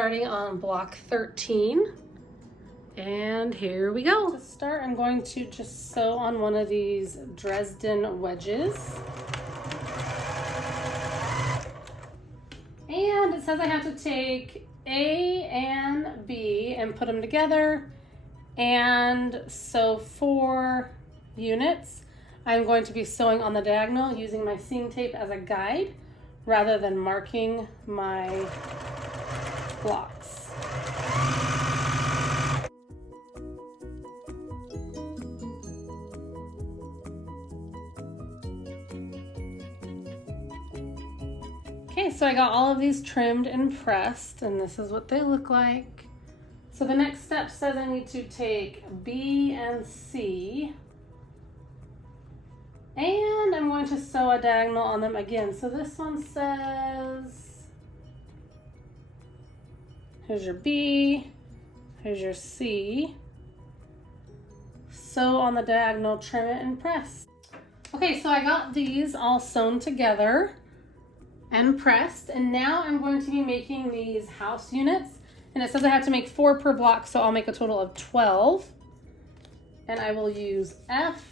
starting on block 13. And here we go. To start, I'm going to just sew on one of these Dresden wedges. And it says I have to take A and B and put them together and sew 4 units. I'm going to be sewing on the diagonal using my seam tape as a guide rather than marking my blocks. Okay, so I got all of these trimmed and pressed, and this is what they look like. So the next step says I need to take B and C, and I'm going to sew a diagonal on them again. So this one says, here's your B, here's your C. Sew on the diagonal, trim it, and press. Okay, so I got these all sewn together and pressed, and now I'm going to be making these house units, and it says I have to make 4 per block, so I'll make a total of 12, and I will use F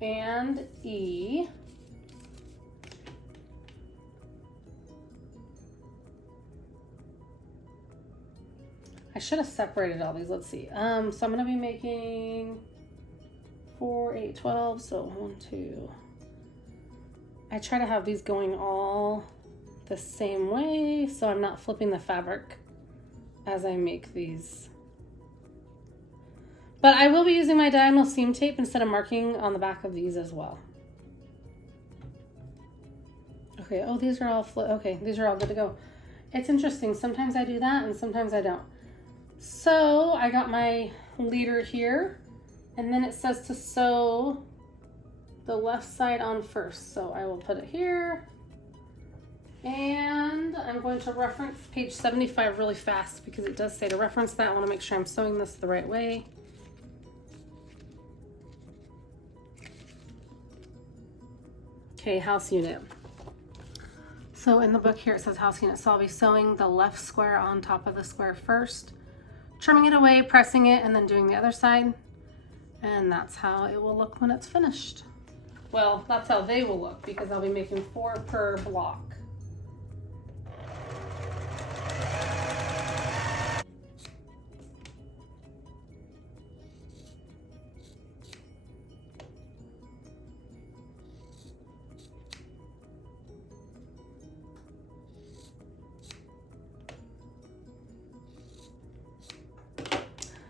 and E. I should have separated all these. Let's see. So I'm going to be making 4, 8, 12, so 1, 2. I try to have these going all the same way, so I'm not flipping the fabric as I make these. But I will be using my diagonal seam tape instead of marking on the back of these as well. Okay, oh, these are all okay, these are all good to go. It's interesting, sometimes I do that and sometimes I don't. So I got my leader here, and then it says to sew the left side on first. So I will put it here. And I'm going to reference page 75 really fast because it does say to reference that. I want to make sure I'm sewing this the right way. Okay, house unit. So in the book here it says house unit. So I'll be sewing the left square on top of the square first, trimming it away, pressing it, and then doing the other side. And that's how it will look when it's finished. Well, that's how they will look because I'll be making 4 per block.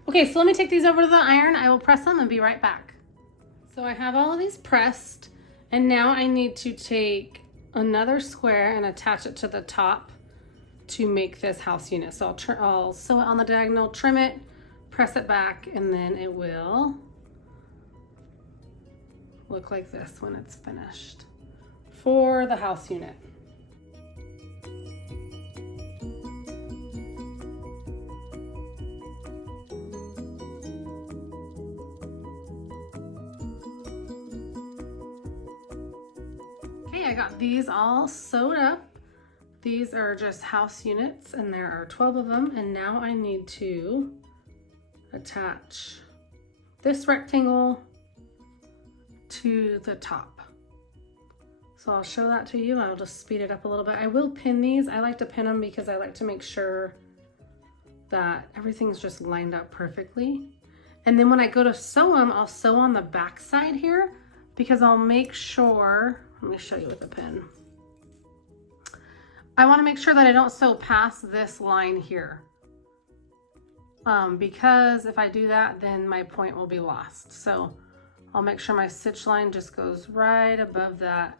Okay, so let me take these over to the iron. I will press them and be right back. So I have all of these pressed, and now I need to take another square and attach it to the top to make this house unit. So I'll sew it on the diagonal, trim it, press it back, and then it will look like this when it's finished for the house unit. I got these all sewed up. These are just house units, and there are 12 of them, and now I need to attach this rectangle to the top. So I'll show that to you. I'll just speed it up a little bit. I will pin these. I like to pin them because I like to make sure that everything's just lined up perfectly. And then when I go to sew them, I'll sew on the back side here because I'll make sure, let me show you with a pin. I want to make sure that I don't sew past this line here. Because if I do that, then my point will be lost. So I'll make sure my stitch line just goes right above that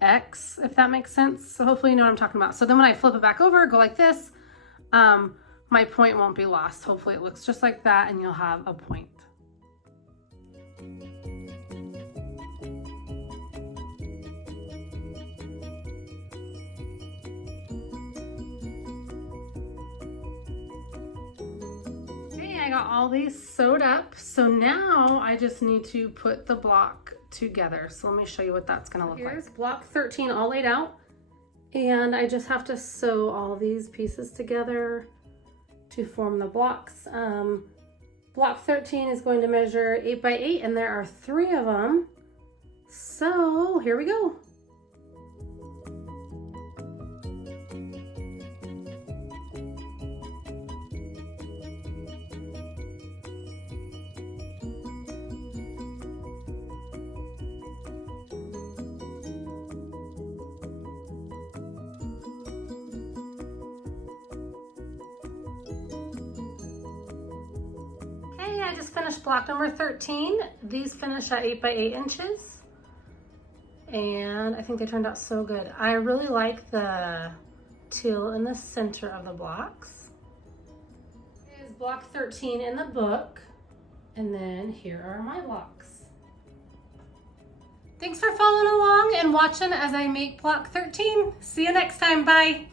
X, if that makes sense. So hopefully you know what I'm talking about. So then when I flip it back over, go like this, my point won't be lost. Hopefully it looks just like that and you'll have a point. I got all these sewed up, so now I just need to put the block together. So let me show you what that's gonna look like. Here's block 13 all laid out, and I just have to sew all these pieces together to form the blocks. Block 13 is going to measure 8 by 8, and there are 3 of them. So here we go. I just finished block number 13. These finished at 8 by 8 inches. And I think they turned out so good. I really like the teal in the center of the blocks. Here's block 13 in the book. And then here are my blocks. Thanks for following along and watching as I make block 13. See you next time. Bye.